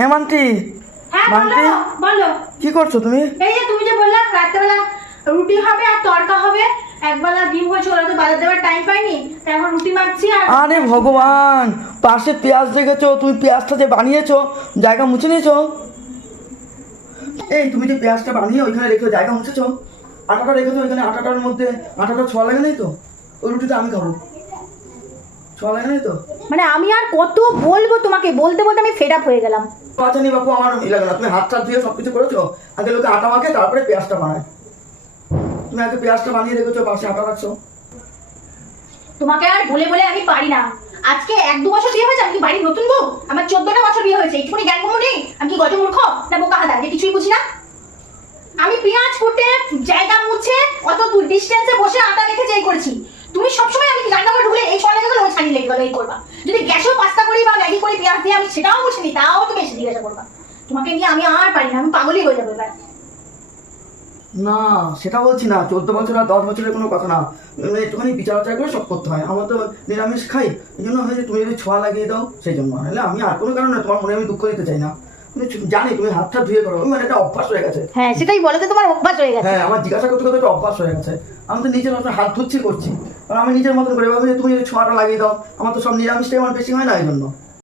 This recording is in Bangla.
হেমান্তি হ্যাঁ মান্টি? বলো বলো। কি করছ তুমি? এই যে তুমি যে বললা রাত্রেবেলা রুটি হবে আর তড়কা হবে একবেলা ডিম হয়েছে ওরা তো বাজার দেওয়ার টাইম পাইনি তাই এখন রুটি মাখছি আর আরে ভগবান পাশে পেঁয়াজ রেখেছো তুমি পেঁয়াজটা যে বানিয়েছো জায়গা মুছে নিয়েছো? এই তুমি যে পেঁয়াজটা বানিয়ে ওইখানে রেখে জায়গা মুছেছো আটাটা রেখেছো ওইখানে আটাটার মধ্যে আটাটা ছোঁয়া লাগে নাই তো? ওই রুটিটা আমি খাব। তো? মানে আমি আর কত বলব তোমাকে? বলতে বলতে আমি ফেড আপ হয়ে গেলাম। আচ্ছা নি বাপু আমার ই লাগে না। তুমি হাত দিয়ে সব কিছু করেছ? আগে লোকে আটা মাখে তারপরে পেঁয়াজটা বানায়। তুমি আগে পেঁয়াজটা বানিয়ে রেখেছো পাশে আটা রাখছো। তোমাকে আর বলে বলে আমি পারি না। আজকে এক দু বছর বিয়ে হয়েছে আমি কি বাড়ির নতুন বউ? আমার চোদ্দটা বছর বিয়ে হয়েছে একটুখানি জ্ঞান কমু নেই? আমি কি গজমূর্খ? না বোকা হাদা যে কিছুই বুঝি না। আমি পেঁয়াজ কুটে জায়গা মুছে অত দূর ডিস্টেন্সে বসে আটা রেখে যেই করেছি। তুমি সবসময় আমি রান্নাঘরে ঢুকলে এই সময় লেগে গেলো এই করবা। যদি গ্যাসেও পাস্তা করি বা ম্যাগি করি পেঁয়াজ দিয়ে আমি সেটাও নিই তাও তুমি এসে জিজ্ঞাসা করবা। তোমাকে নিয়ে আমি আর পারি না আমি পাগলই হয়ে যাব এবার। না সেটা বলছি না চোদ্দ বছর আর দশ বছরের কোনো কথা না। একটুখানি বিচার আচার করে সব করতে হয়। আমার তো নিরামিষ খাই এই জন্য হয়তো তুমি যদি ছোঁয়া লাগিয়ে দাও সেই জন্য। নাহলে আমি আর কোনো কারণে তোমার মনে আমি দুঃখ দিতে চাই না। জানি তুমি হাতটা ধুয়ে করো মানে একটা অভ্যাস হয়ে গেছে। হ্যাঁ সেটাই বলো তোমার অভ্যাস হয়ে গেছে। হ্যাঁ আমার জিজ্ঞাসা করতে করতে একটা অভ্যাস হয়ে গেছে। আমি তো নিজের হাত ধুচ্ছি করছি। আমি নিজের মতো করে ভাবি তুমি যদি ছোঁয়াটা লাগিয়ে দাও, আমার তো সব নিরামিষটাই আমার বেশি হয় না এই জন্য